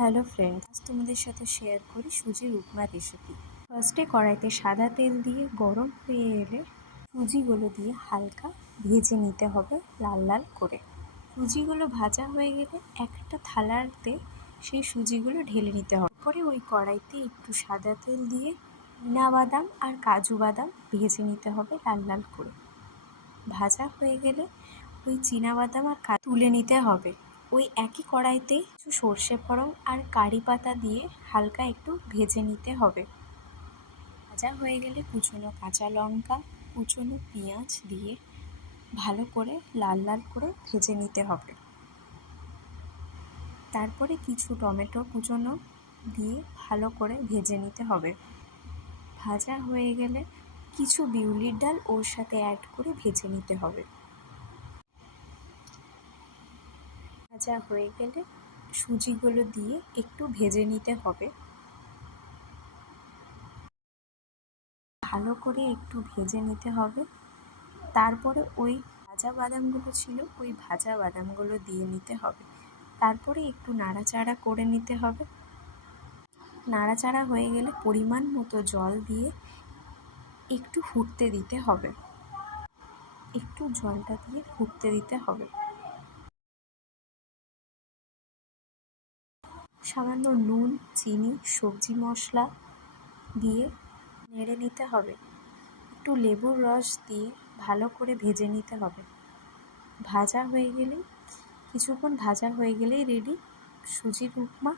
Hello friends আজ তোমাদের সাথে শেয়ার করি সুজির উপমা রেসিপি ফার্স্টে কড়াইতে সাদা তেল দিয়ে গরম হয়ে এলে সুজিগুলো দিয়ে হালকা ভেজে নিতে হবে লাল লাল করে। সুজিগুলো ভাজা হয়ে গেলে একটা থালাতে সেই সুজিগুলো ঢেলে নিতে হবে। পরে ওই কড়াইতে একটু সাদা তেল দিয়ে বাদাম আর কাজু বাদাম ভেজে নিতে হবে লাল লাল করে। ভাজা হয়ে গেলে ওই বাদাম আর তুলে নিতে হবে। ওই একই কড়াইতে কিছু সর্ষে ফোড়ন আর কারি পাতা দিয়ে হালকা একটু ভেজে নিতে হবে। ভাজা হয়ে গেলে কুচনো কাঁচা লঙ্কা, কুচনো পেঁয়াজ দিয়ে ভালো করে লাল লাল করে ভেজে নিতে হবে। তারপরে কিছু টমেটো কুচনো দিয়ে ভালো করে ভেজে নিতে হবে। ভাজা হয়ে গেলে কিছু বিউলির ডাল ওর সাথে অ্যাড করে ভেজে নিতে হবে। ভাজা হয়ে গেলে সুজিগুলো দিয়ে একটু ভেজে নিতে হবে। ভালো করে একটু ভেজে নিতে হবে। তারপরে ওই ভাজা বাদামগুলো ছিল, ওই ভাজা বাদামগুলো দিয়ে নিতে হবে। তারপরে একটু নাড়াচাড়া করে নিতে হবে। নাড়াচাড়া হয়ে গেলে পরিমাণ মতো জল দিয়ে একটু ফুটতে দিতে হবে। একটু জলটা দিয়ে ফুটতে দিতে হবে। সামান্য নুন, চিনি, সবজি মশলা দিয়ে নেড়ে নিতে হবে। একটু লেবুর রস দিয়ে ভালো করে ভেজে নিতে হবে। ভাজা হয়ে গেলেই, কিছুক্ষণ ভাজা হয়ে গেলেই রেডি সুজির উপমা